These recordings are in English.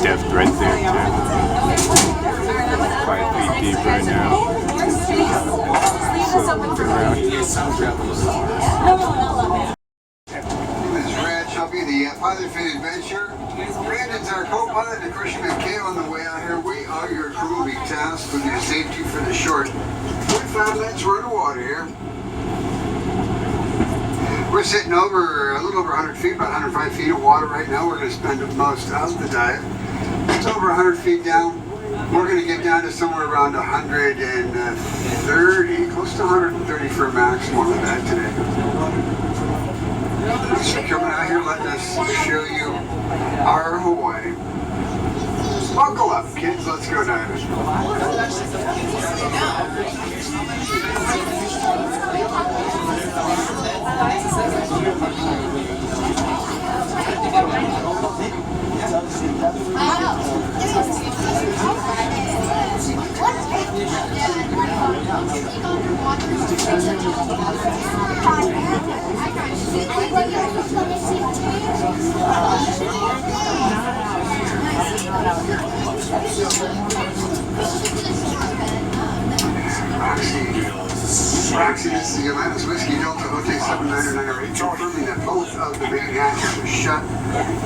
depth right there too. 5 feet deep right now. So moving around. This Brad Shelby, the pilot for the adventure. Brandon's our co-pilot, and Christian McKay on the way out here. We are your crew. Will be tasked with your safety for the short 45 minutes we're in the water here. We're sitting over a little over 100 feet, about 105 feet of water right now. We're going to spend most of the dive. It's over 100 feet down. We're going to get down to somewhere around 130, close to 130 for a maximum of that today. Thanks for coming out here, letting us show you our Hawaii. Buckle up, kids. Let's go diving. Roxy, this is the Atlantis Whiskey Delta Hotel 79908, confirming that both of the main hatches are shut.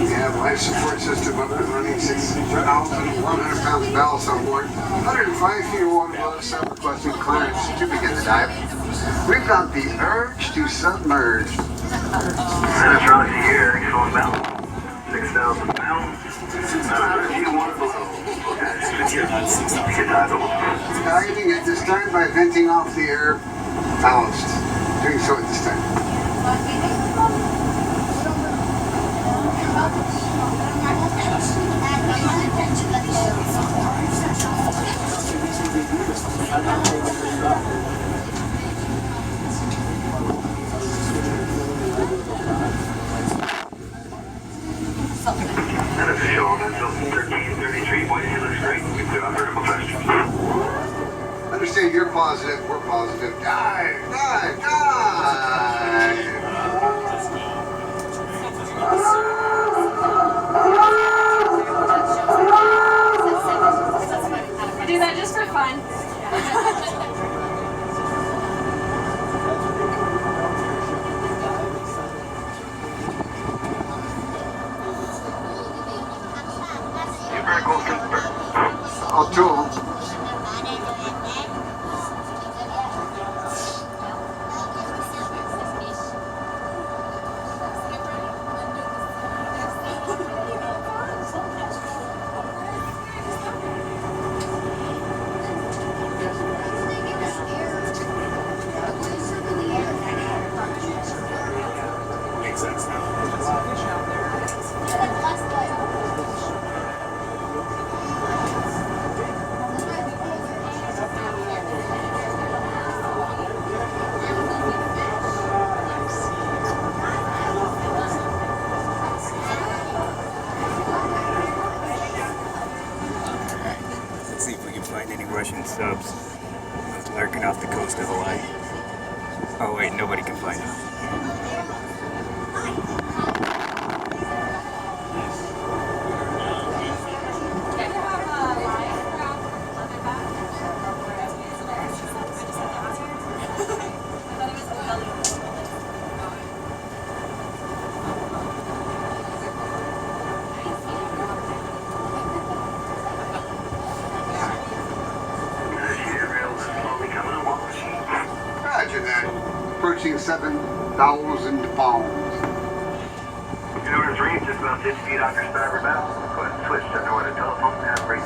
We have life support system up and running, 6,100 pounds of ballast on board, 105 feet of water below, requesting clearance to begin the dive. We've got the urge to submerge. Atlantis Roxy here, going balance, 6,000 pounds, 100 feet of water below. Diving at this time by venting off the air ballast. Doing so at this time. And official on 1333, boys, you look great. We do have vertical questions. Understand you're positive, we're positive. Dive, dive, dive! I do that just for fun. I'll tool. Makes sense now. Let's see if we can find any Russian subs lurking off the coast of Hawaii. Oh wait, nobody can find them. Imagine that. Approaching 7,000 pounds. In order to reef, just about 50 feet off your starboard bow. Go ahead and switch to underwater telephone and have a break.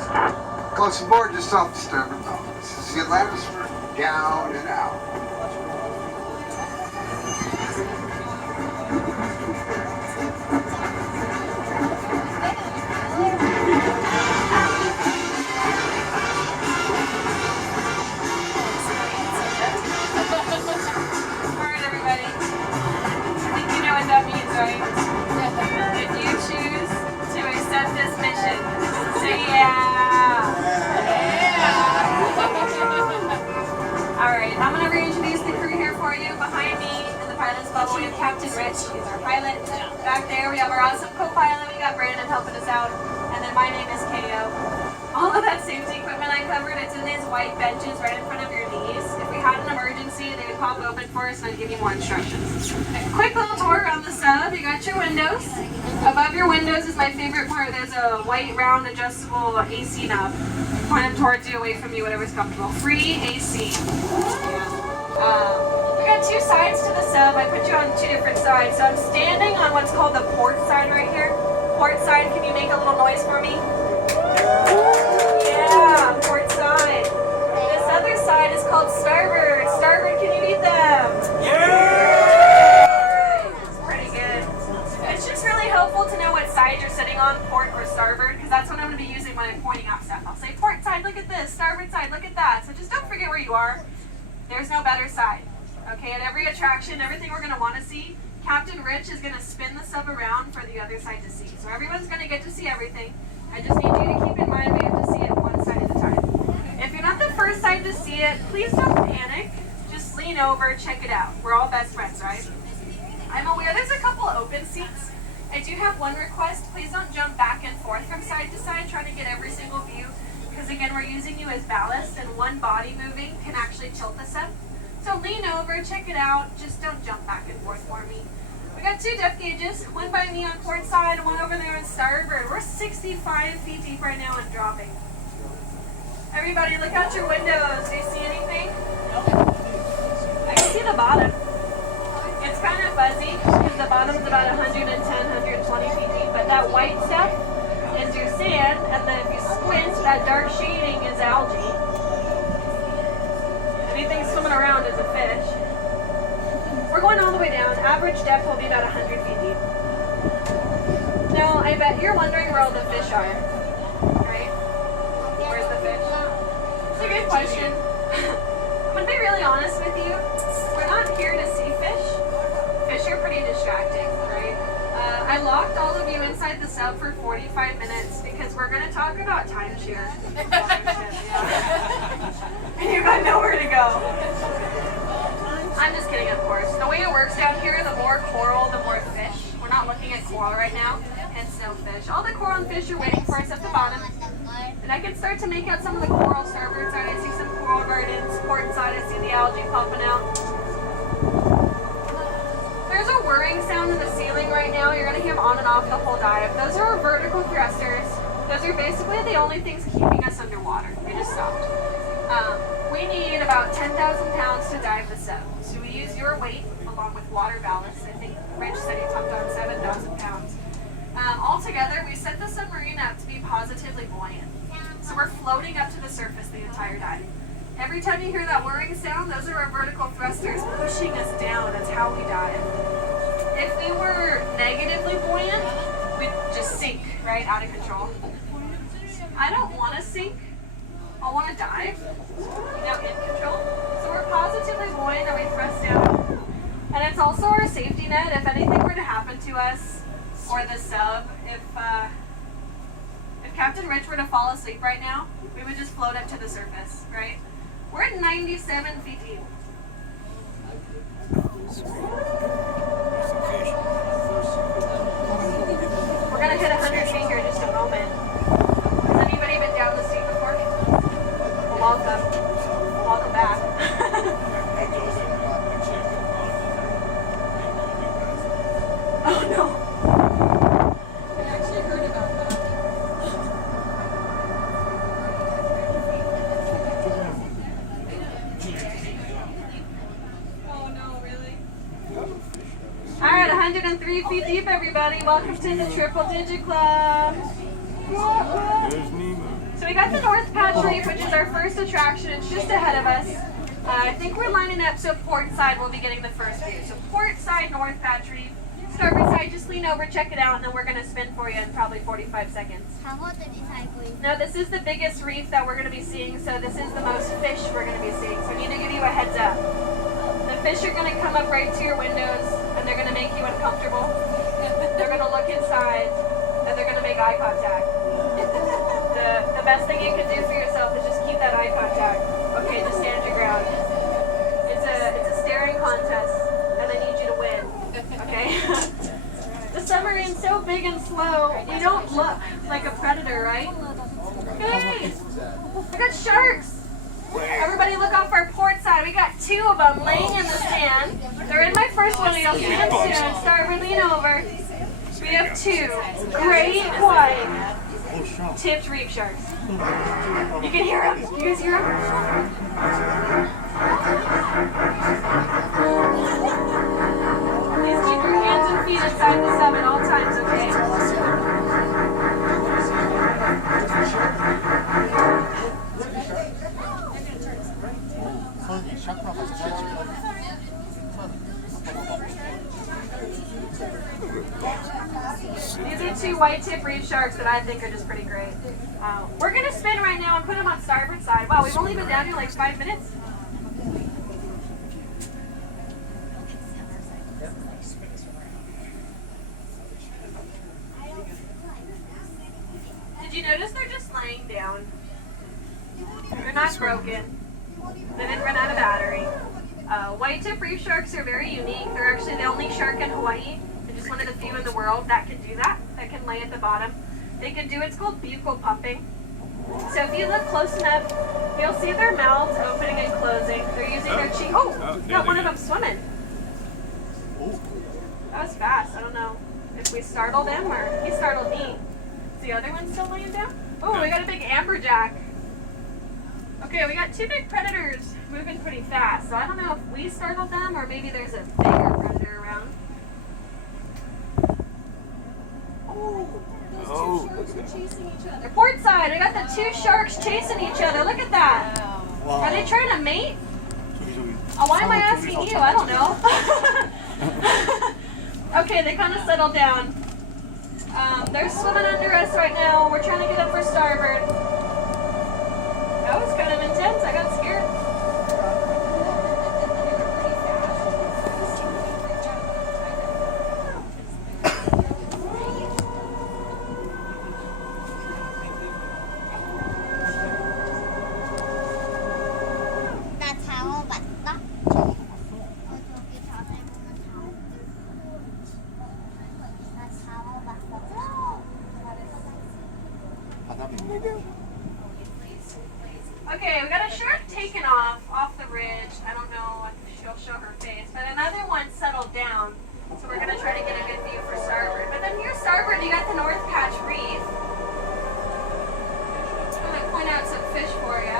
Close aboard, just off the starboard bow. This is the Atlantis down and out. Captain Rich, he's our pilot. Back there we have our awesome co-pilot, we got Brandon helping us out. And then My name is KO. All of that safety equipment I covered, it's in these white benches right in front of your knees. If we had an emergency, they would pop open for us and I'd give you more instructions. A quick little tour around the sub. You got your windows. Above your windows is my favorite part. There's a white round adjustable AC knob. Point them towards you, away from you, whatever's comfortable. Free AC. We got two sides to the sub. I put you on two different sides. So I'm standing on what's called the port side right here. Port side, can you make a little noise for me? Yeah, port side. This other side is called starboard. Starboard, can you beat them? Yeah! It's pretty good. It's just really helpful to know what side you're sitting on, port or starboard, because that's what I'm going to be using when I'm pointing out stuff. I'll say port side, look at this. Starboard side, look at that. So just don't forget where you are. There's no better side. Okay, at every attraction, everything we're going to want to see, Captain Rich is going to spin the sub around for the other side to see. So everyone's going to get to see everything. I just need you to keep in mind we have to see it one side at a time. If you're not the first side to see it, please don't panic. Just lean over, check it out. We're all best friends, right? I'm aware there's a couple open seats. I do have one request. Please don't jump back and forth from side to side trying to get every single view. Because again, we're using you as ballast and one body moving can actually tilt the sub. So lean over, check it out. Just don't jump back and forth for me. We got two depth gauges, one by me on port side, one over there on starboard. We're 65 feet deep right now and dropping. Everybody, look out your windows. Do you see anything? I can see the bottom. It's kind of fuzzy because the bottom's about 110, 120 feet deep, but that white stuff is your sand, and then if you squint, that dark shading is algae. Anything swimming around is a fish. We're going all the way down. Average depth will be about 100 feet deep. Now, I bet you're wondering where all the fish are, right? Where's the fish? It's a good question. I'm going to be really honest with you. We're not here to see fish. Fish are pretty distracting, right? I locked all of you inside the sub for 45 minutes because we're going to talk about timeshare. And you got nowhere to go. I'm just kidding, of course. The way it works down here, the more coral, the more fish. We're not looking at coral right now, hence no fish. All the coral and fish are waiting for us at the bottom. And I can start to make out some of the coral starboard side. I see some coral gardens. Port side, I see the algae popping out. There's a whirring sound in the ceiling right now. You're going to hear them on and off the whole dive. Those are our vertical thrusters. Those are basically the only things keeping us underwater. They just stopped. We need about 10,000 pounds to dive the sub. So we use your weight along with water ballast. I think Rich said he topped on 7,000 pounds. Altogether, we set the submarine up to be positively buoyant. So we're floating up to the surface the entire dive. Every time you hear that whirring sound, those are our vertical thrusters pushing us down. That's how we dive. If we were negatively buoyant, we'd just sink, right, out of control. I don't want to sink. I want to dive, in control. So we're positively buoyant and we thrust down. And it's also our safety net if anything were to happen to us or the sub. If Captain Rich were to fall asleep right now, we would just float up to the surface, right? We're at 97 feet deep. We're going to hit 100 feet here in just a moment. Has anybody been down the sea before? Well, welcome. Welcome back. Oh no. I actually heard about that. Oh no, really? Alright, 103 feet deep, everybody. Welcome to the Triple Digit Club. So we got the North Patch Reef, which is our first attraction. It's just ahead of us. I think we're lining up so port side will be getting the first view. So port side, North Patch Reef. Starboard side, just lean over, check it out, and then we're going to spin for you in probably 45 seconds. No, this is the biggest reef that we're going to be seeing, so this is the most fish we're going to be seeing. So I need to give you a heads up. The fish are going to come up right to your windows, and they're going to make you uncomfortable. They're going to look inside, and they're going to make eye contact. The best thing you can do for yourself is just keep that eye contact. Okay, just stand your ground. It's a staring contest, and I need you to win. Okay? The submarine so big and slow, we don't look like a predator, right? Hey, I got sharks. Everybody look off our port side. We got 2 of them laying in the sand. They're in my first one. You'll see them soon. Starboard, lean over. We have 2 great white tipped reef sharks. You can hear them. You guys hear them? Please keep your hands and feet inside the sub at all times, okay? These are 2 white tip reef sharks that I think are just pretty great. We're going to spin right now and put them on starboard side. Wow, we've only been down here like 5 minutes. Did you notice they're just laying down? They're not broken. They didn't run out of battery. White tip reef sharks are very unique. They're actually the only shark in Hawaii. They're just one of the few in the world that can do that can lay at the bottom. They can do what's called buccal pumping. So if you look close enough, you'll see their mouths opening and closing. They're using their cheek. Oh, got one of them swimming. That was fast. I don't know if we startled him or he startled me. Is the other one still laying down? Oh, we got a big amberjack. Okay, we got 2 big predators moving pretty fast. So I don't know if we startled them or maybe there's a bigger predator around. Oh, They're port side. I got the 2 sharks chasing each other. Look at that. Are they trying to mate? Oh, why am I asking you? I don't know. Okay, they kind of settled down. They're swimming under us right now. We're trying to get up for starboard. That was kind of intense. I got scared. Okay, we got a shark taken off the ridge. I don't know if she'll show her face, but another one settled down. So we're gonna try to get a good view for starboard. But then here starboard, you got the North Patch Reef. I'm gonna point out some fish for you.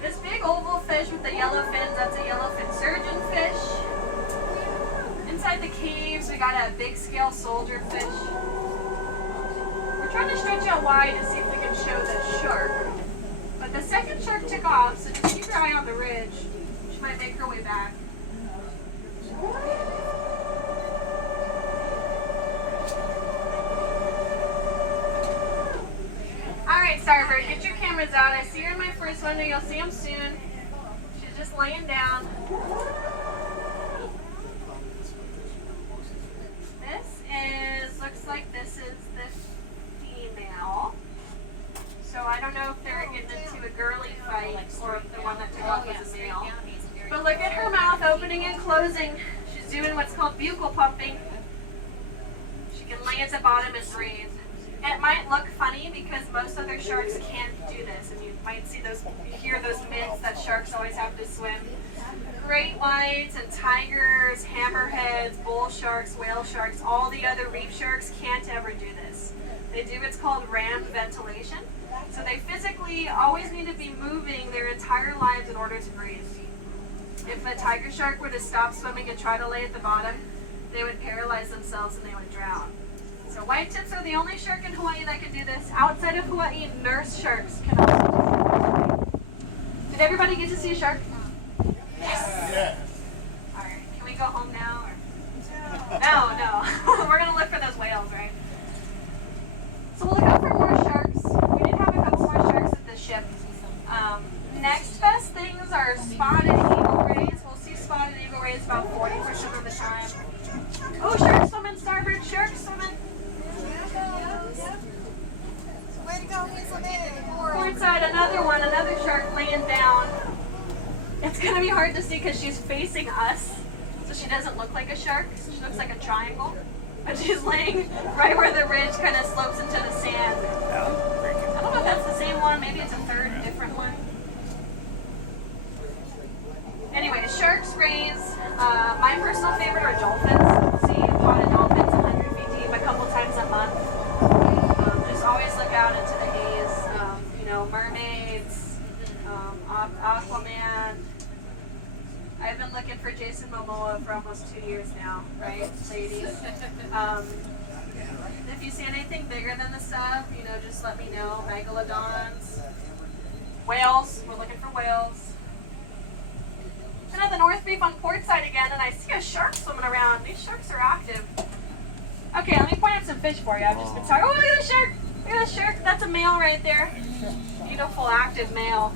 This big oval fish with the yellow fins, that's a yellowfin surgeon fish. Inside the caves, we got a big scale soldier fish. We're trying to stretch out wide to see if we can show the shark. But the second shark took off, so just keep your eye on the ridge. She might make her way back. Alright, starboard, get your cameras out. I see her in my first window. You'll see them soon. She's just laying down. Looks like this is the female. So I don't know if they're getting into a girly fight or if the one that took off was a male. But look at her mouth opening and closing. She's doing what's called buccal pumping. She can lay at the bottom and breathe. And it might look funny because most other sharks can't do this. And you might see those, you hear those myths that sharks always have to swim. Great whites and tigers, hammerheads, bull sharks, whale sharks, all the other reef sharks can't ever do this. They do what's called rammed ventilation. So they physically always need to be moving their entire lives in order to breathe. If a tiger shark were to stop swimming and try to lay at the bottom, they would paralyze themselves and they would drown. So white tips are the only shark in Hawaii that can do this. Outside of Hawaii, nurse sharks can also do this. Did everybody get to see a shark? Yes. yeah. Alright, can we go home now? Or? No. We're going to look for those whales, right? So we'll look out for more sharks. We did have a couple more sharks at the ship. Next best things are spotted eagle rays. We'll see spotted eagle rays about 40% of the time. Oh, shark swimming, starboard, shark swimming. Way to go, Hazelman. Port side, another one, another see because she's facing us, so she doesn't look like a shark. She looks like a triangle. But she's laying right where the ridge kind of slopes into the sand. I don't know if that's the same one. Maybe it's a third, different one. Anyway, sharks raise. My personal favorite are dolphins. See potted dolphins 100 feet deep a couple times a month. Just always look out into the haze. Mermaids, Aquaman. I've been looking for Jason Momoa for almost 2 years now, right, ladies? If you see anything bigger than the sub, just let me know. Megalodons, whales. We're looking for whales. I'm at the North Reef on port side again, and I see a shark swimming around. These sharks are active. Okay, let me point out some fish for you. I've just been talking. Oh, look at the shark! Look at the shark. That's a male right there. Beautiful, active male.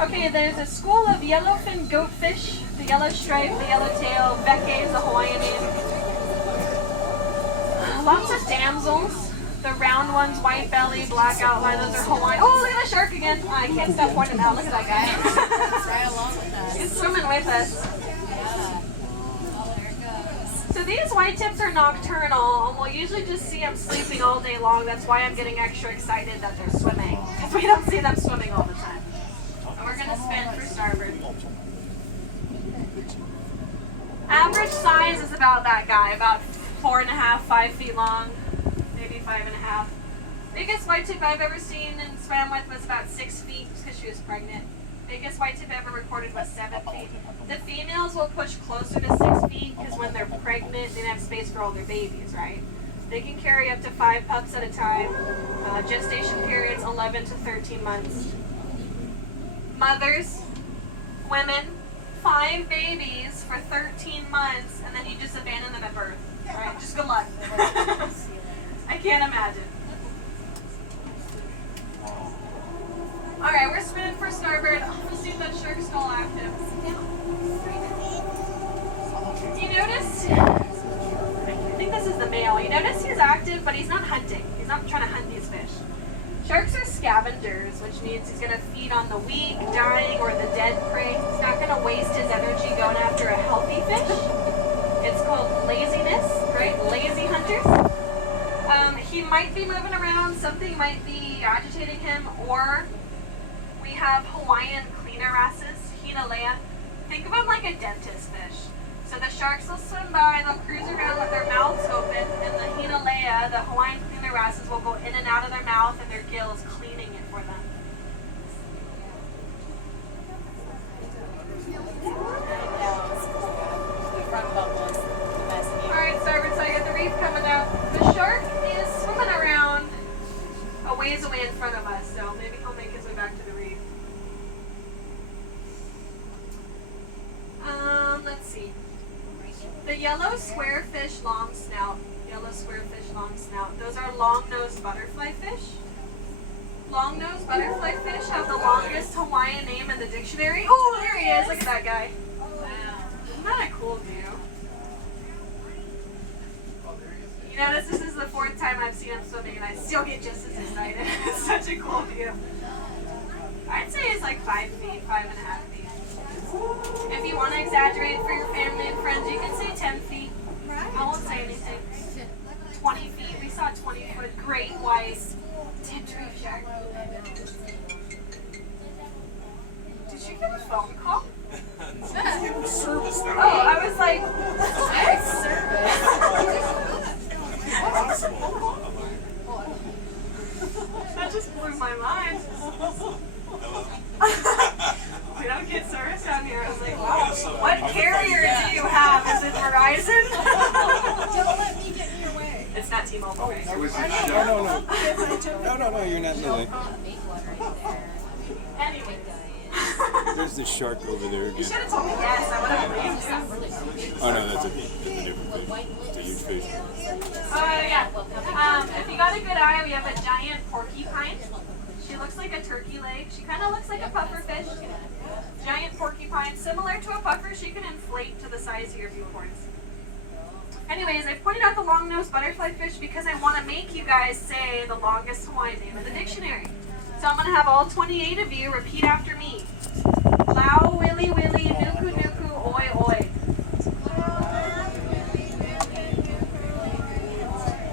Okay, there's a school of yellowfin goatfish, the yellow stripe, the yellowtail, Bekke is the Hawaiian name. Lots of damsels. The round ones, white belly, black outline, those are Hawaiian. Oh, look at the shark again. Oh, I can't stop pointing out. Look at that guy. Right along with us. He's swimming with us. Yeah. Oh, there it goes. So these white tips are nocturnal, and we'll usually just see them sleeping all day long. That's why I'm getting extra excited that they're swimming, because we don't see them swimming all the time. And we're gonna spin for starboard. Average size is about that guy, about 4.5, 5 feet long, maybe 5.5. Biggest white tip I've ever seen and swam with was about 6 feet because she was pregnant. Biggest white tip ever recorded was 7 feet. The females will push closer to 6 feet because when they're pregnant, they don't have space for all their babies, right? They can carry up to 5 pups at a time. Gestation periods 11 to 13 months. Mothers, women, 5 babies for 13 months, and then you just abandon them at birth. Right? Just good luck. I can't imagine. Alright, we're spinning for starboard. Let's see if that shark's still active. You notice, I think this is the male. You notice he's active, but he's not hunting. He's not trying to hunt these fish. Sharks are scavengers, which means he's going to feed on the weak, dying, or the dead prey. He's not going to waste his energy going after a healthy fish. It's called laziness, right? Lazy hunters. He might be moving around, something might be agitating him, or we have Hawaiian cleaner wrasses, Hinalea. Think of them like a dentist fish. So the sharks will swim by, they'll cruise around with their mouths open, and the Hinalea, the Hawaiian cleaner wrasses, will go in and out of their mouth and their gills cleaning it for them. Alright, starboard side, I got the reef coming out. The shark is swimming around a ways away in front of us, so maybe he'll make his way back to the reef. Let's see. The yellow squarefish long snout. Yellow squarefish long snout. Those are long-nosed butterfly fish. Long-nosed butterfly fish have the longest Hawaiian name in the dictionary. Oh, there he is. Look at that guy. Wow. Isn't that a cool view? You notice this is the 4th time I've seen him swimming and I still get just as excited. It's such a cool view. I'd say it's like 5 feet, 5.5 feet. If you want to exaggerate for your family and friends, you can say 10 feet. I won't say anything. 20 feet. We saw 20-foot great white tipped reef shark. Did you get a phone call? Service though. Oh, I was like, what? That just blew my mind. We don't get service down here. I was like, wow, what carrier do you have? Is it Verizon? Don't let me get in your way. It's not T-Mobile, right? That was his No, you're not in the way. Anyway. There's the shark over there You again. should have told me yes. I would have believed you. Oh no, that's a different fish. It's a huge fish. Yeah. If you got a good eye, we have a giant porcupine. She looks like a turkey leg. She kind of looks like a puffer fish. Giant porcupine, similar to a puffer. She can inflate to the size of your viewports. Anyways, I pointed out the long-nosed butterfly fish because I want to make you guys say the longest Hawaiian name in the dictionary. So I'm going to have all 28 of you repeat after me. Lau Lao, willy, willy, nuku, nuku, oi, oi.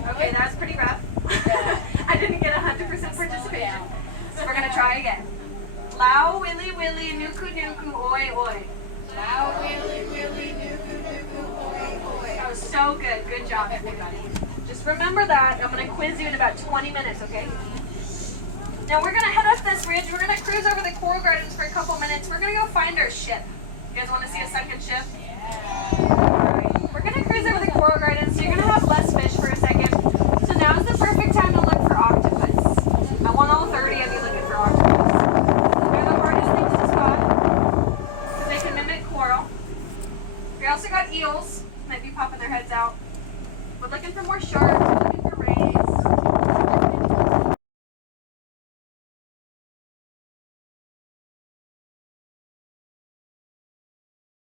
Okay, that was pretty rough. I didn't get 100% participation. So we're going to try again. Lao, willy, willy, nuku, nuku, oi, oi. Wow, willy, willy, nuku, nuku, oi, oi. That was so good. Good job, everybody. Just remember that. I'm going to quiz you in about 20 minutes, okay? Now we're going to head up this ridge. We're going to cruise over the coral gardens for a couple minutes. We're going to go find our ship. You guys want to see a sunken ship? Alright. We're going to cruise over the coral gardens, so you're going to have less fish for a second. So now is the perfect time to look for octopus. I want all 30 of you looking for octopus. They're the hardest things to spot because they can mimic coral. We also got eels. Might be popping their heads out. We're looking for more sharks. We're looking for rays.